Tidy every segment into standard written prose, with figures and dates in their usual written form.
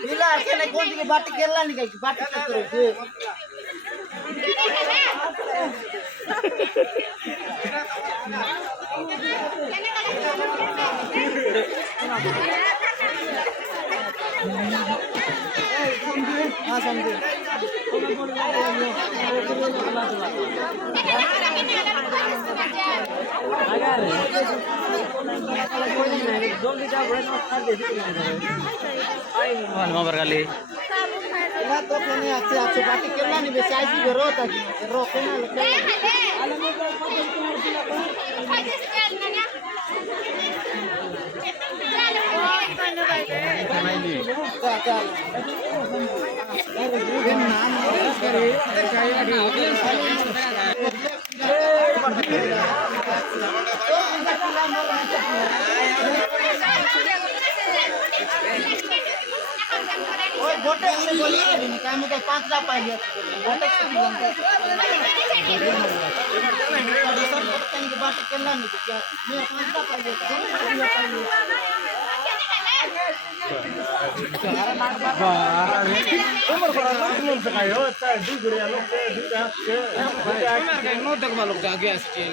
Bila kena kunci ke batik kelan nih guys, batik terus. kali. Ya to kene aci batik kelan nih biasa sih berot lagi. Rokena बोटे से बोलिए नहीं काम तो 5 ला पाइए बोटे से बोलते हैं कि बात करना नहीं क्या मैं 5 ला पाइए umur kurang belum sekali oh saya di gurya loh di ke no tak maluk jage asli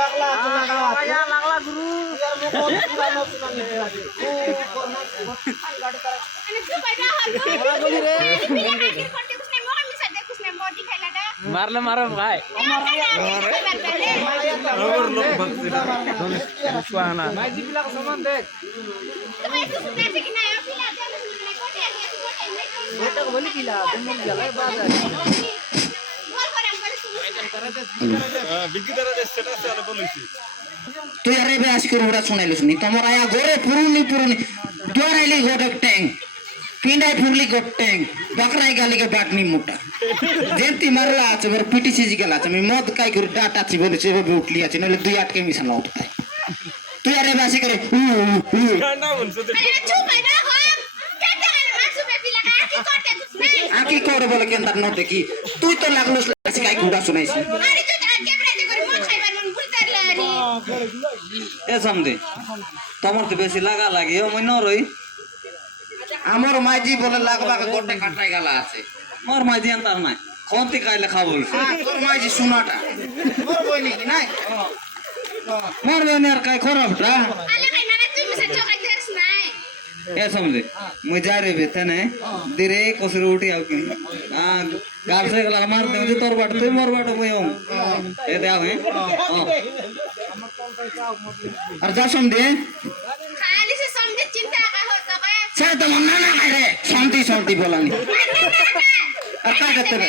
लागला गुरु मारले मारो काय माझी पिला सामान देख बेटा को बोली पिला तुम गेला बाजार তুই আরে বে আজকে ওরা শুনাইলিস নি তোমার আয়া ঘরে পুরুনি দোরাইলি গোটে ট্যাং পিন্ডাই ফুরলি গোটে ট্যাং বকরাই গালিকে বাটনি মোটা যেন্তি মারলা আছে বর পিটি সিজি গেলা আছে আমি মদ কাই করে ডাটা ছি বলে সেভাবে উঠলি আছে নলে দুই আটকে মিশানো উঠতাই তুই আরে বে আসি করে না বলছো আকি করে বলে কেন তার নতে কি তুই তো লাগলো আসি কাই গুড়া শুনাইছি এ সমদে তোমার তো বেশি লাগা লাগে ও মই নরই আমার মাইজি বলে লাগবাকে গোটে কাটাই গেলা আছে মোর মাইজি আনতার নাই কোনতে কাইলে খাবো তোর মাইজি শুনাটা মোর বই নাকি নাই মোর বই আর কাই খরবটা এ সমদে মই যা রে বেতনে দিরে কসরে উঠি আও কি গাল से गला मार दे तोर बाट तुई मोर बाट মই ए दे आवे আর যা সমদে खाली से समझे चिंता का हो तो का সে তো মন্না না খাই রে শান্তি বলানি আর কাই করতে রে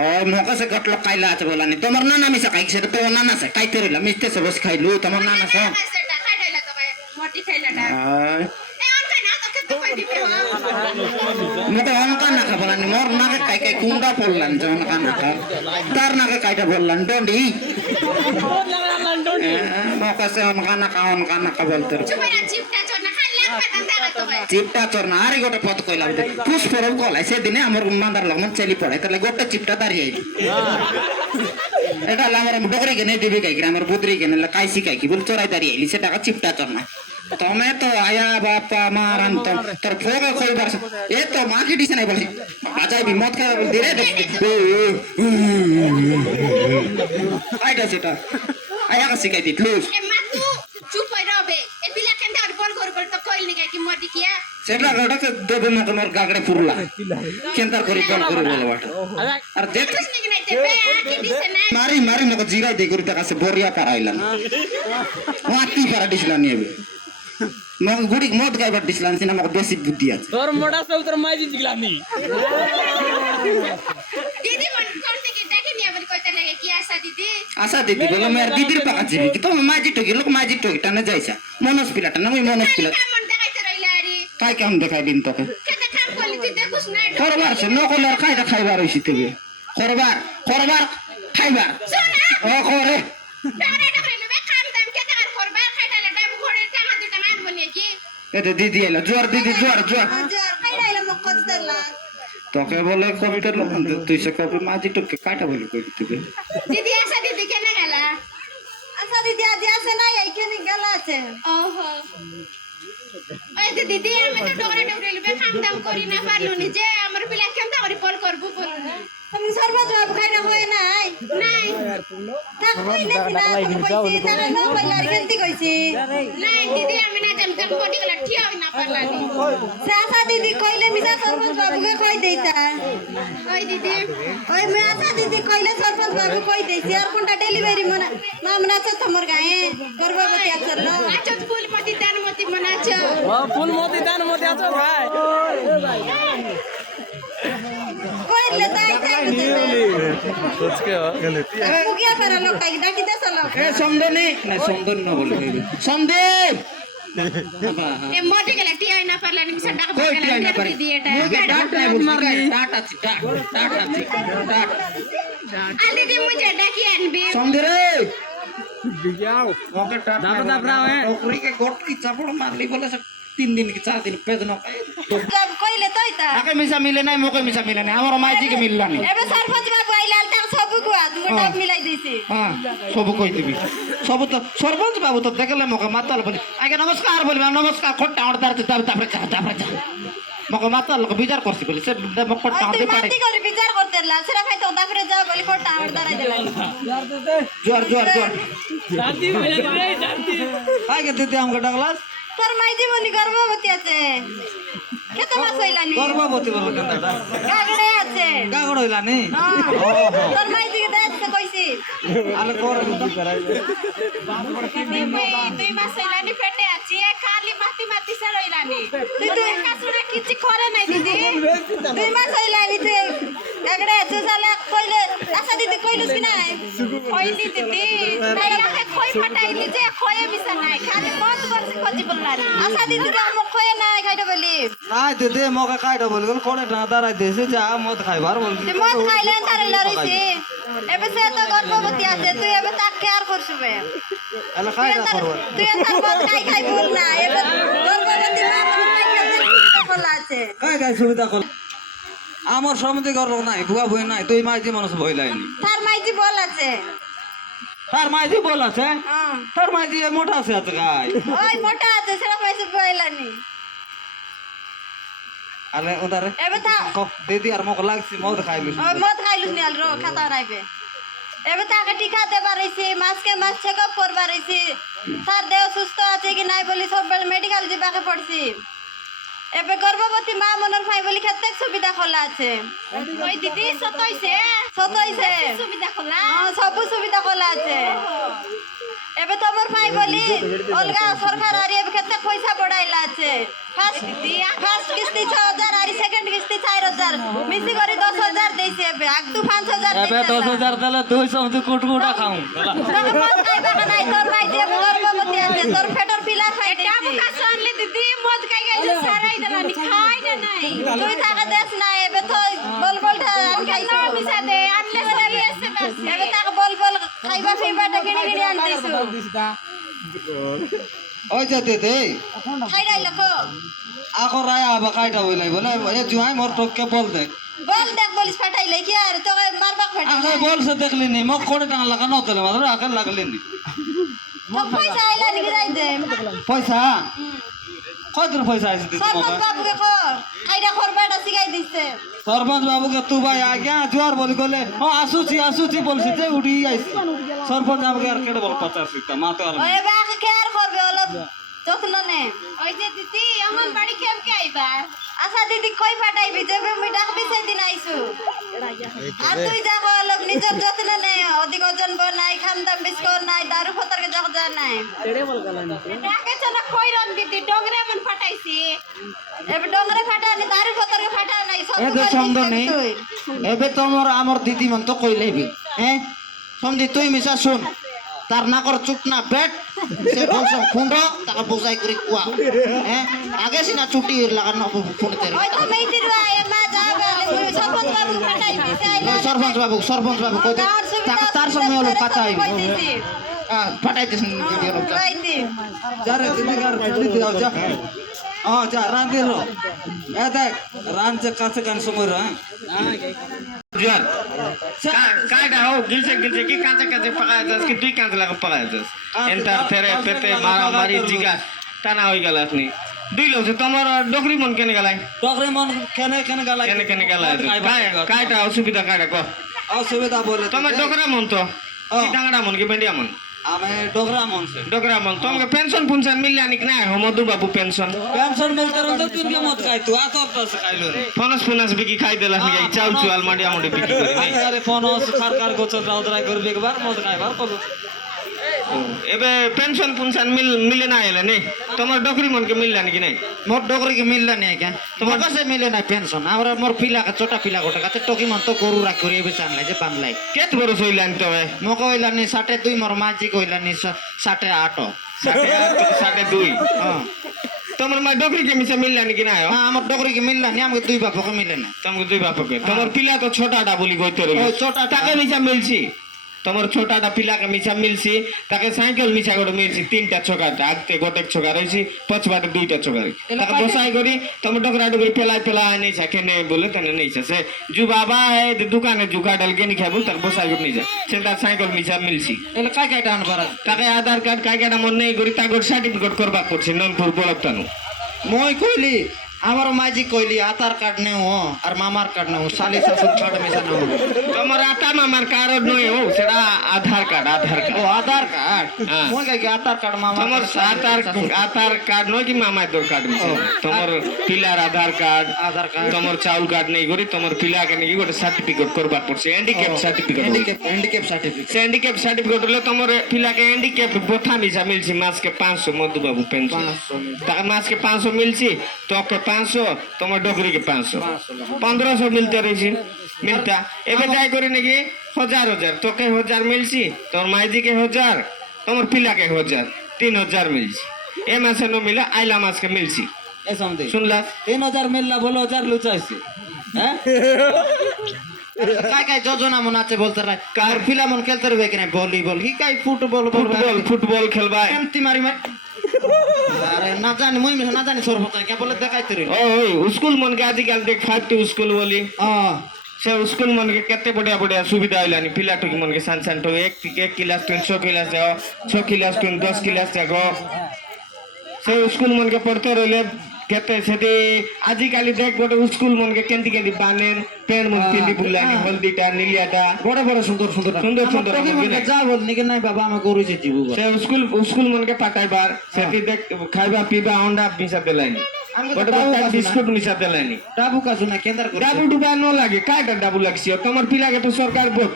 ও মোকা সে গটল খাইলা আছে বলানি তোমার নানা মিছা খাই সেটা তো নানা সে খাইতে রইলা মিষ্টি সে বস খাইলু তোমার নানা সে सेटा खाइला तो का मोटी खाइलाटा ए अनका ना तो के कोई दिबे मैं तो अनका ना खा बोलानी मोर नाके काई कुंडा पड़लान जो अनका ना खा तार नाके काईटा बोललान डोंडी मोका से अनका ना खा बोलते चुपरा चिपटा चोना खाइला पतंदा तो का चिपटा चोरना आरे गोटे पत कइला पुष्प परब कला से दिने हमर मांदार लगन चली पड़े तले गोटे चिपटा तारी आइली এটা আমার ডগরি কেনে দিবি কাই আমার বুদরি কেনে কাইসি কাই কি বল চোরাই তারি আইলি সেটা চিপটা চোরনা তুমি তো আয়া বাপা মারান তোর ফোগা কইবার এ তো মাকি দিছ নাই বলি বাজাই বি মদ খাওয়া দিরে আইটা সেটা আয়া কা শিখাই দিত লুজ ए मातु चुप হৈ রবে এ পিলা কেন আর বল কর তো কইল নি কি মোটি কিয়া সেটা গড়কে দেবে না তোমার গাগড়ে পুরলা কেনতার করি বল করে বলে বাট আর দেখছ कुछ नहीं नहीं ते आके दिसे ना মারি মকে জিরাই দে করি তাকাছে বরিয়া পারাইলাম ওয়াতি পারা দিছলা নিবে মকে গুড়ি মদ গাইবার দিছলাম সিনা মকে বেশি বুদ্ধি আছে তোর মোটা সৌতর মাইজি দিলাম নি दीदी मन লাগে কি আসা দিদি আশা দিদি বলে মেয়ের দিদির পাকা যাবি কি তোমার মাঝি টকি লোক মাঝি টকি টানে যাইছা মনোজ পিলাটা না ওই মনোজ পিলা কেমন দেখাইতে রইলা আরে কাই কেমন দেখাই দিন তোকে কেতে কাম করলি তুই দেখুস না করবার সে নকল আর খাইটা খাইবার হইছি তুমি করবার খাইবার ও করে ডারে ডারে লবে কাম দাম কেতে আর করবা খাইতালে দাম ঘরে টাকা দিতে মানব নাকি এতে দিদি এলো জোয়ার দিদি জোয়ার তোকে বলে কবিতার লোক তুই সে কবি মাঝি টকে কাটা বলে কই দিতে দিদি আসা দিদি কেন গেলা আচ্ছা দিদি আজ আসে নাই এইখানে গেল আছে ওহো ওই যে দিদি আমি তো ডরে ডরে লবে কাম দাম করি না পারলু নি যে আমার পিলা কেমন করে কল করব বলুন তুমি সর্বত বাবু খাইনা হয় নাই নাই তা কইলে না কইছি তারা ন কইলা কেনতি কইছি নাই দিদি আমি না জানি কাম কোটি গলা ঠিয়া হই না পারলানি সাসা দিদি কইলে মিছা সর্বত বাবুকে কই দেইতা ওই দিদি ওই মেসা দিদি কইলে সর্বত বাবু কই দেইছি আর কোনটা ডেলিভারি মনা মামনা আছে তোমার গায়ে গর্ভবতী আছে লো আচ্ছা ফুল মতি দান মতি মনাছো ফুল মতি দান মতি আছো ভাই কইলে তাই তাই সোচকে মুখিয়া ফেরা লোক তাই ডাকি দেছ লোক এ সমদনি না সমদন না বলে কইবে সমদেব এ মোটে গলা ঠিয়া হই না পারলানি মিছা ডাক কই গলা তুই না পারি দিদি এটা ডাট নাই বলছি ডাট আছে ডাট আছে ডাট আ দিদি মুঝে ডাকি আনবি সমদে রে दिखाओ ওকে ডাট দাবড়া দাবড়া হয় ওকরি কে গোট কি চাপড় মারলি বলে 3 दिन की 4 दिन পেদ ন বাবু কইলে তাই তা আকে মিছা মিলে নাই মোকে মিছা মিলে নাই আমার মাইজি কে মিললা নাই এবে সরপঞ্চ বাবু আইলা তা সব কুয়া দুটো ডাব মিলাই দিছি হ্যাঁ সব কই দিবি সব তো সরপঞ্চ বাবু তো দেখলে মোকে মাতাল বলি আগে নমস্কার বলবি নমস্কার খোটা অর্ডার দিতে তারপরে মোকে মাতাল লোক বিচার করছি বলি সে মোকে খোটা তুই অর্ডার পারে মাতি করে বিচার করতে লা সেরা খাইতো তারপরে যা বলি কোটা আমার দাঁড়াই দিলা জোর জোর জোর জাতি রে জাতি আগে দিতে আমাকে ডাকলাস তোর মাই জীবনী গর্ভবতী আছে কেত মাস হইলানি গর্ভবতী বল কেনটা গাগড়ে আছে গাগড় হইলানি তোর মাই দিকে দেখতে কইছি আলে কোর বুদ্ধি করাই তুই মাস হইলানি পেটে আছি খালি মাটি মাটি সে রইলানি তুই কাছুরা কিছু করে নাই দিদি দুই মাস হইলানি তুই গাগড়ে আছে সালা কইলে আশা দিদি কইলুস কি নাই কইলি দিদি তাইলাকে কই ফাটাইলি যে কয়ে মিছা নাই খালি মত করছি খজি বললানি আশা দিদি তো আমক কয়ে নাই খাইতে বলি নাই দিদি মোকে কাইটা বলি গল কোনে না দাঁড়াই দিয়েছে যা মদ খাইবার বল তুই মদ খাইলে তারে লড়াইছি এবে সে তো গর্ভবতী আছে তুই এবে তাক কেয়ার করছবে আলে কাইটা করব তুই তার মদ খাই বল না এবে গর্ভবতী মা বলা আছে কাই সুবিধা কর আমার সমিতি করলো নাই বুয়া বুয়া নাই তুই মাইজি মানুষ ভয় লাইনি তার মাইজি বল আছে তার মাইজি বল আছে হ্যাঁ তার মাইজি মোটা আছে আজ গাই ওই মোটা আছে সেটা পয়সা বইলানি আলে ওদারে এবে তা দিদি আর মোক লাগছি মদ খাইলিস ওই মদ খাইলুস নি আল রো খাতা রাইবে এবে তাকে টিকা দেবার রইছে মাসকে মাস চেকআপ করবার রইছে তার দেহ সুস্থ আছে কি নাই বলি সববেলে মেডিকেল যাবাকে পড়ছি এবে গর্ভবতী মা মনর ভাই বলি ক্ষেত্রে সুবিধা খোলা আছে ওই দিদি সতইছে সতইছে সুবিধা খোলা হ্যাঁ সব সুবিধা খোলা আছে এবে তোমার ভাই বলি অলগা সরকার আর এবে ক্ষেত্রে পয়সা বড়াইলা আছে ফার্স্ট কিস্তি 6000 আর সেকেন্ড কিস্তি 4000 মিছি করে 10000 দেইছে এবে আগ তু 5000 এবে 10000 দিলে তুই সমঝ কুটকুটা খাও তোকে মদ খাইবা নাই তোর ভাই যে গর্ভবতী আছে তোর পেটর পিলা খাই এটা দেইছে মুকা শুনলে দিদি মদ খাই গাইছে সারাই দিলানি খাই না নাই তুই তাকে দেশ না এবে তো বল বলটা আমি খাইছো না মিছা দে আনলে সরি আছে বাস এবে তাকে বল বল খাইবা ফিবাটা কিনে কিনে আনতিছো ওই যেতে দে খাইরাই লকো আকো রায় আবা কাইটা হইলাই বলে এ জুয়াই মোর টককে বল দেখ বল দেখ বলিস ফাটাইলে কি আর তোকে মারবা আগে ফাটাইলে বলছে দেখলি নি মোক কোড়ে টাকা লাগা নতলে মাত্র আগে লাগলি নি তো পয়সা আইলা নি গিরাই দে পয়সা কত পয়সা আছে দিদি সরপঞ্চ মোক বাবুকে কো খাইরা করবাটা শিখাই দিছে सरपंच बाबू के तू भाई आ गया जुआर बोली बोले हाँ आसूची बोलसी जे उठी आइसी सरपंच बाबू के यार केड़े बोल 50 सीता माते वाला ওই বাকে কেয়ার করবে অলপ যত্ন নে ওই যে দিদি আমার বাড়ি কেম কে আইবা আশা দিদি কই ফাটাইবি যেবে মুই ডাকবি সেদিন আইছু আর তুই যা অলপ নিজের যত্ন নে অধিক ওজন বনাই খামদাম বিস্কুট নাই দারু ফতরকে যখ যা নাই ডাকে চলা কই রন দিদি ডগরে মন ফাটাইছি এবে ডংরে ফাটানি দারু ফতরকে ফাটা নাই সব এ তো সমদ নেই এবে তো আমার দিদি মন তো কই লাইবি হ্যাঁ সমদি তুই মিশা শুন তার নাকর চুপ না বেট সে বলছ খুন্ড তাকে বুঝাই করে কুয়া হ্যাঁ আগে সিনা ছুটি লাগানো ফোনেতে ওই তো মেয়েটির ভাই মা যাবে সরপঞ্চ বাবু পাঠাই দিছে সরপঞ্চ বাবু কই তার সময় হলো কথা হইব কইতেছি ফাটাই দিস ভিডিও লোক রাইতে যা রে তুমি কার ছুটি দাও যা যা রান দে রো এ দেখ রান যে কাছে কান সময় রা जुआर काटा हो गिलसे गिलसे की कांचे कांचे पकाया जास की दुई कांचे लगा पकाया जास एंटर तेरे पेते मारा मारी जिगा टाना होई गला अपनी दुई लोग से तुम्हारा डोकरी मन केने गलाई ডকরে মন কেনে কেনে গালা केने केने गला काटा असुविधा काटा को অসুবিধা বলে तुम्हारा डोकरा मन तो की डांगड़ा मन की बेंडिया मन আমি ডোগরা মন সে डोकरा मन तुमके पेंशन पुंशन मिल जानी कि ना हो मधु बाबू पेंशन পেনশন মিলতে রো তো তুই মত খাই তুই আ তো তো খাইলো রে फनस फनस बिकी खाई देला नहीं चाउल चुआल माडिया मुंडे बिकी करी नहीं আরে ফোন সরকার গোচর রাউদরাই করবে একবার মত খাইবার কল एबे पेंशन पुंशन मिले ना आइले नहीं तुम्हारा डोकरी मन के मिल जानी कि नहीं মোর ডগরি কি মিললা নাই কেন তোমার কাছে মিলে নাই পেনশন আমরা মোর পিলা ছোটা পিলা গোটা কাছে টকি মন তো গরু রাখ করে এবে চানলাই যে বানলাই केत बरस होइलानी तबे মোক কইলানি 2.5 মোর মাঝি কইলানি 8.5 साढ़े दुई তোমার মা ডোকরি के मिसे मिल जानी कि ना हो হ্যাঁ আমার ডগরি কি মিললা নি আমাকে দুই বাপকে মিলে না तुमको दुई बाप के তোমার পিলা তো ছোটাটা বলি কইতে রে ও, ছোটাটা। তাকে মিছা মিলছি তোমার ছোটাটা পিলাকে মিছা মিলছি তাকে সাইকেল মিছা করে মিলছি তিনটা ছোকাটা আগতে গোটেক ছোকা রইছি পছবাটে দুইটা ছোকা রই তাকে বসাই করি তোমার ডোকরা ডোকরি পেলাই নেই ছাকে নে বলে তনে নেই সে জু বাবা এ দোকানে জুকা ডাল কে নি খাবো তাকে বসাই করে নিয়ে যা সে তার সাইকেল মিছা মিলছি এলে কাইটা আনবার তাকে আধার কার্ড কাইকাটা মন নেই করি তাকে সার্টিফিকেট করবা করছে ননপুর বলতানো মই কইলি আমার মাঝি কইলি আধার কার্ড নেও আর মামার কার্ড নেও শালি শাশুর কার্ড মেশা নেও তোমার আতা মামার কার্ড নয় ও সেটা আধার কার্ড ও আধার কার্ড হ্যাঁ। মই কই আধার কার্ড মামার তোমার আধার কার্ড নয় কি মামার তোর কার্ড তোমার পিলার আধার কার্ড তোমার চাউল কার্ড নেই করি তোমার পিলাকে নাকি গোটে সার্টিফিকেট করবা পড়ছে হ্যান্ডিক্যাপ সার্টিফিকেট হ্যান্ডিক্যাপ সার্টিফিকেট সে হ্যান্ডিক্যাপ সার্টিফিকেট হলে তোমার পিলাকে হ্যান্ডিক্যাপ বোথা মিশা মিলছি মাসকে 500 মধুবাবু পেনশন তাকে মাসকে 500 মিলছি তোকে 500 তোমার ডোকরি के 500 1500 मिलते रही मिलता एबे जाय करी नाকি 1000 তোকে 1000 মিলছি তোর মাইজি के 1000 তোমার পিলা के 1000 3000 মিলছি এ মাসে ন মিলা আইলা মাসকে মিলছি এ সমদে শুনলা 3000 মিললা বলো 1000 লুচাইছে হ্যাঁ কাই যোজনা মন আছে বলতে রাই কার পিলা মন খেলতে রবে কি না ভলিবল কি কাই ফুটবল ফুটবল খেলবা এমতি মারি মারি আরে না জানি মই না জানি সরবত কে বলে দেখাইতে রে ओए स्कूल मन के आजकल देख 5 टू स्कूल बोली से स्कूल मन के केते बढ़िया बढ़िया सुविधा होइलानी पिला टुकी मन के सान तो एक क्लास 6 क्लास जाओ 6 क्लास 10 क्लास जाओ से स्कूल मन के पढ़ते रहले केते सेते आजकल देख बड़े स्कूल मन के केंती केंती बानेन पेन मन पिंदी बुलानी हल्दीटा नीलियाटा বড় বড় সুন্দর সুন্দর सुंदर सुंदर যা বল নাকি নাই বাবা আমি গরুছে জীবু से स्कूल मन के पटाइबार सेती देख खाइबा पीबा अंडा मिसा देलानी बड़े बड़े बिस्कुट मिसा देलानी ডাবু কাজু না কেন্দার করে डाबू डुबा न लागे काटा डाबू लागसियो तमर पिला के तो सरकार बोट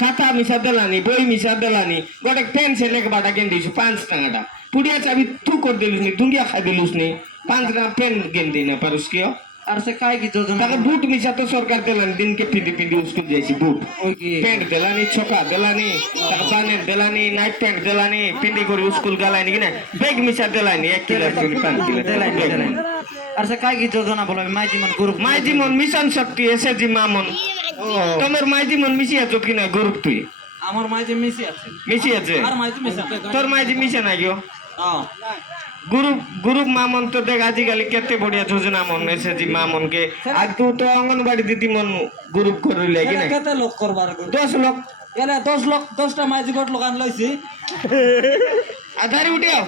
खाता मिसा देलानी बोई मिसा देलानी गोटे पेन से लेके बाटा गेन दिसु 5 टांगाटा पुडिया चाबी तू कर देलुसनी दुंगिया खाइ देलुसनी 5 टांगा पेन गेन दिना पर उसके আর সে কাই কি যোজনা ताके बूट मिसा तो सरकार देलानी दिन के पिंदी पिंदी उसको जैसी बूट ওই কি पैंट देलानी छोका देलानी ताके बाने देलानी नाइट पैंट देलानी पिंदी करी स्कूल गलानी कि ना बैग मिसा देलानी 1 किलो 5 किलो देलानी আর সে কাই কি যোজনা বলো মাই জীবন গ্রুপ माई जीवन मिशन शक्ति ऐसे जी मामन তোমার মাই জীবন মিশি আছো কি না গ্রুপ তুই আমার মাঝে মিশি আছে মিশি আছে আর মাঝে মিশি আছে তোর মাই জি মিশে না গিयो হ্যাঁ ग्रुप मामन तो देख आजकल केते बढ़िया योजना मन ऐसे जी मामन के आज तू तो आंगनबाड़ी दीदी मन ग्रुप कर ले कि এলা ना কত লোক করবার 10 लोग এলা 10 লোক 10টা মাঝি গোট লোকান লইছি আধারে উঠিও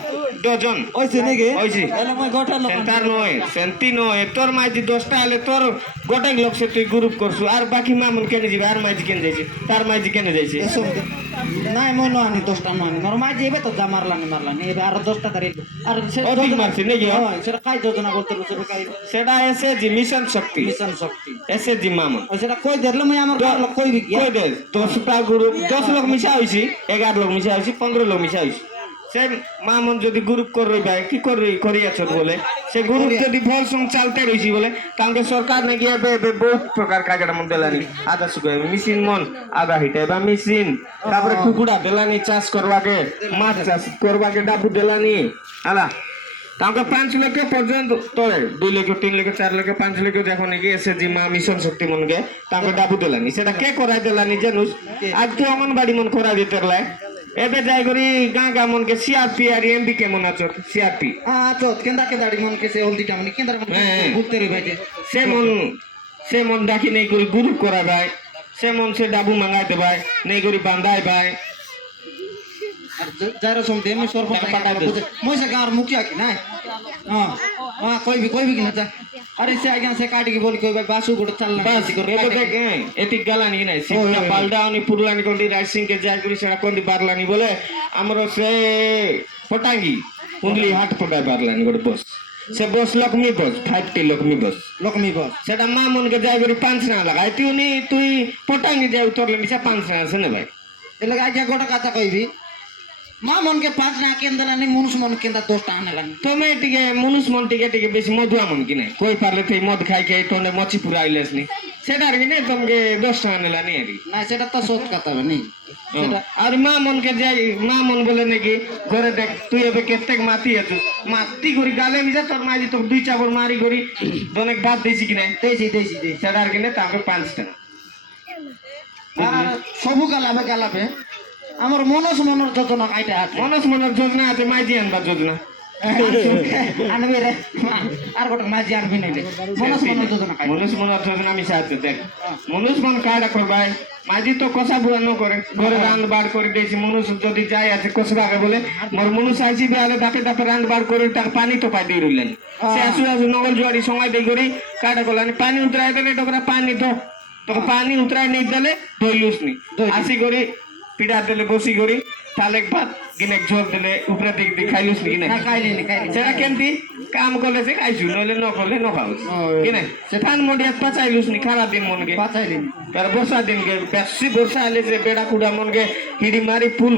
ডজন ওইছে নাকি ওইছে এলা মই গোটা লোক সেন্টার নয় সেন্টি নয় তোর মাঝি 10টা হলে তোর গোটাই লোক সে তুই গ্রুপ করছু আর বাকি মামন কেন যাবে আর মাঝি কেন যাইছে তার মাঝি কেন যাইছে নাই মই আনি 10টা আনি মোর মাই যাইবে তো যা মারলানি এবে আর 10টা ধরে আর সে অধিক মারছে নাকি হয় সেটা কাই যোজনা বলতে রুছে কাই সেটা এসে জি মিশন শক্তি মিশন শক্তি এসে জি মামন ও সেটা কই দেখলে মই আমার ঘর লোক কইবি কি কই দে 10টা গ্রুপ 10 লোক মিশা হইছি 11 লোক মিশা হইছি 15 লোক মিশা হইছি সে মামন যদি গ্রুপ করবে ভাই কি করবে করিয়াছ বলে সে গ্রুপ যদি ভল সঙ্গ চালতে রয়েছি বলে তাহলে সরকার নাকি এবে বহুত প্রকার কাজের মধ্যে দেলানি আধা শুকাই মেশিন মন আধা হিটাই বা মেশিন তারপরে কুকুড়া দেলানি চাষ করবাকে মাছ চাষ করবাকে ডাবু দেলানি আলা তাকে 5 লক্ষ পর্যন্ত তোরে 2 লক্ষ 3 লক্ষ 4 লক্ষ 5 লক্ষ যখন গিয়েছে যে মা মিশন শক্তি মনকে তাকে ডাবু দেলানি সেটা কে করাই দেলানি জানুস আজ তুই অঙ্গনবাড়ি মন করা দিতে লাই এবে যাই করি গাঁ মনকে সিআরপি আর এমপি কেমন আছো সিআরপি আচ্ছা কেন্দা কেদাড়ি মন কেসে হলদিটা মানে কেন্দার মন ঘুরতে রে ভাই সে মন ডাকি নেই করি গ্রুপ করা ভাই সে মন সে ডাবু মাঙ্গাইতে ভাই নেই করি বান্ধাই ভাই আর যারা সম দেমে সরপঞ্চ পাঠাই দে মইসা গার মুখিয়া কি নাই হ্যাঁ কইবি কি না যা আরে সে আগে সে কাটি কি বলি কই ভাই বাসু গোটা চালনা বাস এবে দেখ এতিক গালানি নাই সিনা পালডাওনি পুরলানি কোনটি রাইসিং কে যাই করি সেটা কোনটি বারলানি বলে আমরা সে পটাঙ্গি কুন্ডলি হাট পটাই বারলানি গোটে বস সে বস লক্ষ্মী বস 5টি লক্ষ্মী বস লক্ষ্মী বস সেটা মা মনকে যাই করি 5 না লাগাই তুই পটাঙ্গি যাই উতরলে সে 5 না আছে না ভাই এলে আগে গোটা কথা কইবি মা মনকে 5 না কেন্দা নি মনুষ মন কেন্দা 10 টা আনে লানি তুমি টিকে মনুষ মন টিকে বেশি মধুয়া মন কি নাই কই পারলে তুই মদ খাই খাই তোনে মচি পুরা আইলেস নি সেটার কি নাই তোমাকে 10 টাকা নেলা নি আরি না সেটা তো সৎ কথা নি সেটা আর মা মনকে যাই মা মন বলে নাকি ঘরে দেখ তুই এবে কেতেক মাতি আছো মাতি করি গালে মিজা তোর মাঝি তোর 2 চাবর মারি করি অনেক ভাত দিছি কি নাই দেইছি সেটার কি নাই তাকে 5 টাকা আর সবু গালাবে আমার মনস মনর যোজনা কাইটা আছে মনস মনের যোজনা আছে মাঝি আনবার যোজনা আনবে রে আর গোটা মাঝি আনবি নাই মনস মনর যোজনা কাইটা মনুষ মনের যোজনা আমি সাহায্য দেখ মনুষ মন কায়দা করবাই মাঝি তো কষা বুড়া ন করে ঘরে রান্দ বার করে দিয়েছি মনুষ যদি যাই আছে কষবাকে বলে মোর মনুষ আইসি বেড়ে ধাপে ধাপে রান্দ বার করে তার পানি তো পাই দিয়ে রইলেন সে আসু নগল জুয়ারি সময় দিয়ে করি কায়দা করলেন পানি উতরাই দেবে তোকে পানি তো তোকে পানি উতরাই নেই দিলে ধইলুস নি আসি করি পিঠা দিলে বসি করি তাহলে ভাত গিনে ঝোল দিলে উপরে দিক দিয়ে খাইলুস নি কিনা খাইলি সেটা কেমতি কাম করলে সে খাইছু নইলে ন করলে ন খাওস কিনা সে ধান মডিয়া পাচাইলুস নি খারাপ দিন মনকে পাচাইলি তার বর্ষা দিন গে বেশি বর্ষা আলে যে বেড়া কুড়া মনকে হিড়ি মারি ফুল